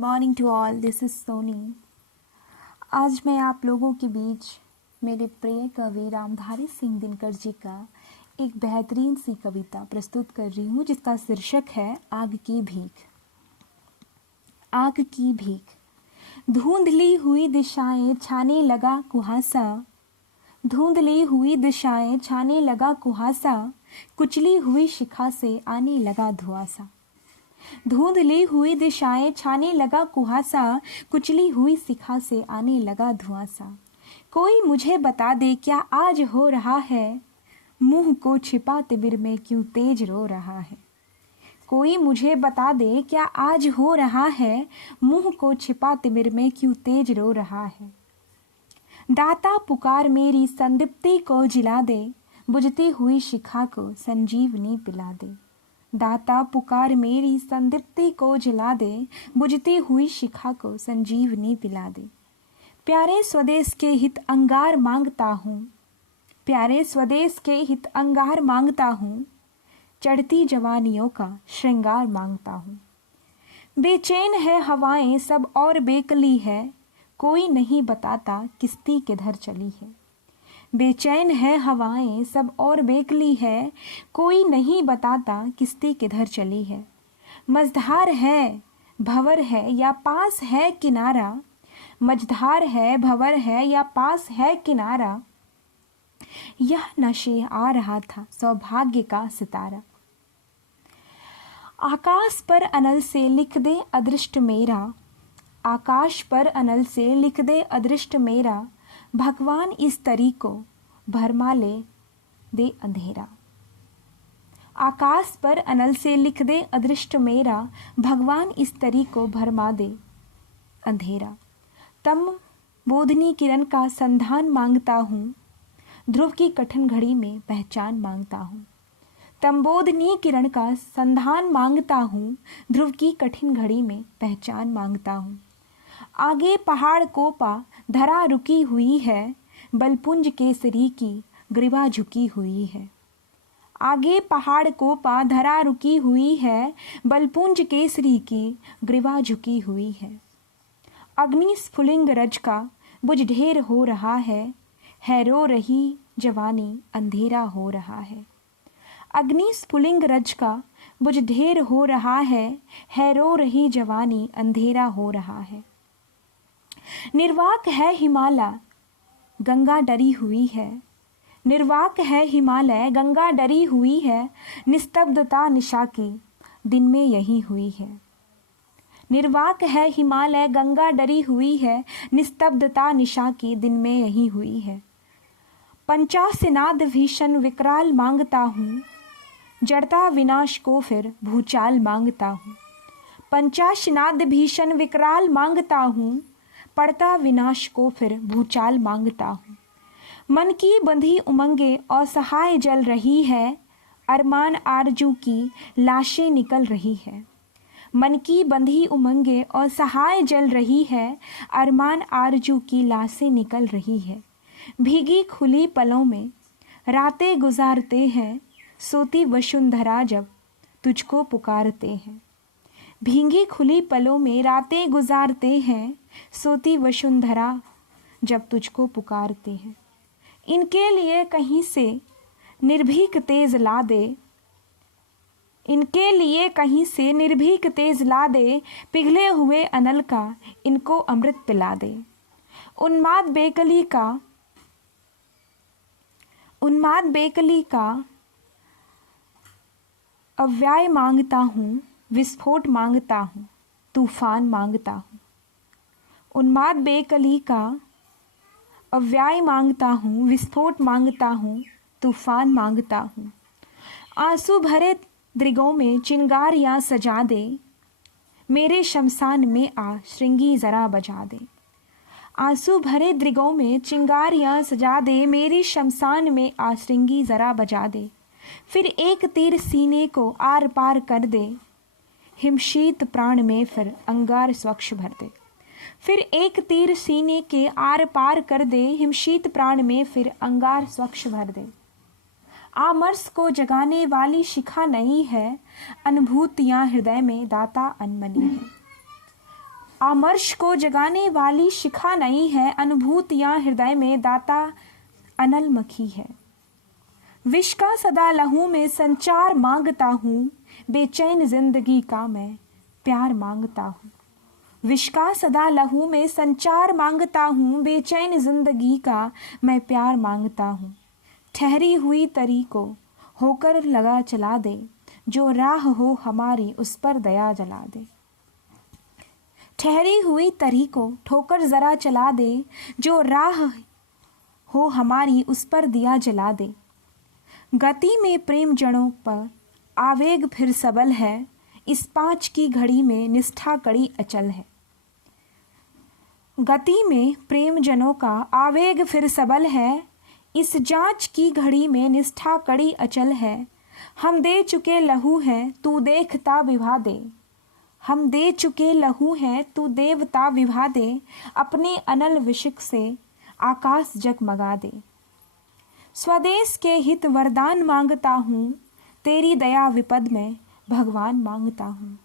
Morning to all, this is Soni. आज मैं आप लोगों के बीच मेरे प्रिय कवि रामधारी सिंह दिनकर जी का एक बेहतरीन सी कविता प्रस्तुत कर रही हूँ, जिसका शीर्षक है आग की भीख। आग की भीख। धुंधली हुई दिशाएं छाने लगा कुहासा, धुंधली हुई दिशाएं छाने लगा कुहासा, कुचली हुई शिखा से आने लगा धुआसा। धुंधली हुई दिशाएं छाने लगा कुहासा, कुचली हुई शिखा से आने लगा धुआंसा। कोई मुझे बता दे क्या आज हो रहा है, मुंह को छिपा तिबिर में क्यों तेज रो रहा है। कोई मुझे बता दे क्या आज हो रहा है, मुंह को छिपा तिबिर में क्यों तेज रो रहा है। दाता पुकार मेरी संदीप्ति को जिला दे, बुझती हुई शिखा को संजीवनी पिला दे। दाता पुकार मेरी संदीप्ति को जला दे, बुझती हुई शिखा को संजीवनी पिला दे। प्यारे स्वदेश के हित अंगार मांगता हूँ, प्यारे स्वदेश के हित अंगार मांगता हूँ, चढ़ती जवानियों का श्रृंगार मांगता हूँ। बेचैन है हवाएं सब और बेकली है, कोई नहीं बताता किस्ती किधर चली है। बेचैन है हवाएं सब और बेकली है, कोई नहीं बताता किस्ती किधर चली है। मझधार है भंवर है या पास है किनारा, मझधार है भंवर है या पास है किनारा, यह नशे आ रहा था सौभाग्य का सितारा। आकाश पर अनल से लिख दे अदृष्ट मेरा, आकाश पर अनल से लिख दे अदृष्ट मेरा, भगवान इस तरी को भरमा ले दे अंधेरा। आकाश पर अनल से लिख दे अदृष्ट मेरा, भगवान इस तरी को भरमा दे अंधेरा। तम बोधनी किरण का संधान मांगता हूँ, ध्रुव की कठिन घड़ी में पहचान मांगता हूँ। तमबोधनी किरण का संधान मांगता हूँ, ध्रुव की कठिन घड़ी में पहचान मांगता हूँ। आगे पहाड़ कोपा धरा रुकी हुई है, बलपुंज केसरी की ग्रीवा झुकी हुई है। आगे पहाड़ कोपा धरा रुकी हुई है, बलपुंज केसरी की ग्रीवा झुकी हुई है। अग्नि स्फुलिंग रज का बुझ ढेर हो रहा है रो रही जवानी अंधेरा हो रहा है। अग्नि स्फुलिंग रज का बुझ ढेर हो रहा है रो रही जवानी अंधेरा हो रहा है। निर्वाक है हिमालय गंगा डरी हुई है, निर्वाक है हिमालय गंगा डरी हुई है, निस्तब्धता निशा की दिन में यही हुई है। निर्वाक है हिमालय गंगा डरी हुई है, निस्तब्धता निशा की दिन में यही हुई है। पंचासिनाद भीषण विकराल मांगता हूँ, जड़ता विनाश को फिर भूचाल मांगता हूँ। पंचासिनाद भीषण विकराल मांगता हूँ, पड़ता विनाश को फिर भूचाल मांगता हूँ। मन की बंधी उमंगे असहाय जल रही है, अरमान आरजू की लाशें निकल रही है। मन की बंधी उमंगे असहाय जल रही है, अरमान आरजू की लाशें निकल रही है। भीगी खुली पलों में रातें गुजारते हैं, सोती वसुंधरा जब तुझको पुकारते हैं। भीगी खुली पलों में रातें गुजारते हैं, सोती वसुंधरा जब तुझको पुकारते हैं। इनके लिए कहीं से निर्भीक तेज ला दे, इनके लिए कहीं से निर्भीक तेज ला दे, पिघले हुए अनल का इनको अमृत पिला दे। उन्माद बेकली का अव्यय मांगता हूँ, विस्फोट मांगता हूँ, तूफान मांगता हूँ। उन्माद बेकली का अव्यय मांगता हूँ, विस्फोट मांगता हूँ, तूफान मांगता हूँ। आंसू भरे दृगों में चिंगारियाँ सजा दे, मेरे शमशान में आ श्रृंगी जरा बजा दे। आंसू भरे दृगों में चिंगारियाँ सजा दे, मेरी शमशान में आ श्रृंगी जरा बजा दे। फिर एक तीर सीने को आर पार कर दे, हिमशीत प्राण में फिर अंगार स्वच्छ भर दे। फिर एक तीर सीने के आर पार कर दे, हिमशीत प्राण में फिर अंगार स्वच्छ भर दे। आमर्स को जगाने वाली शिखा नहीं है, अनुभूतियाँ हृदय में दाता अनमनी है। आमर्ष को जगाने वाली शिखा नहीं है, अनुभूतियां हृदय में दाता अनल मखी है। विष का सदा लहू में संचार मांगता हूँ, बेचैन जिंदगी का मैं प्यार मांगता हूँ। विष का सदा लहू में संचार मांगता हूँ, बेचैन जिंदगी का मैं प्यार मांगता हूँ। ठहरी हुई तरी को होकर लगा चला दे, जो राह हो हमारी उस पर दया जला दे। ठहरी हुई तरी को ठोकर जरा चला दे, जो राह हो हमारी उस पर दिया जला दे। गति में प्रेम जड़ों पर आवेग फिर सबल है, इस पाँच की घड़ी में निष्ठा कड़ी अचल है। गति में प्रेम जनों का आवेग फिर सबल है, इस जांच की घड़ी में निष्ठा कड़ी अचल है। हम दे चुके लहू हैं, तू देखता विभा दे। हम दे चुके लहू हैं, तू देवता विभा दे। अपने अनल विशिक से आकाश जगमगा दे। स्वदेश के हित वरदान मांगता हूँ, तेरी दया विपद में भगवान मांगता हूँ।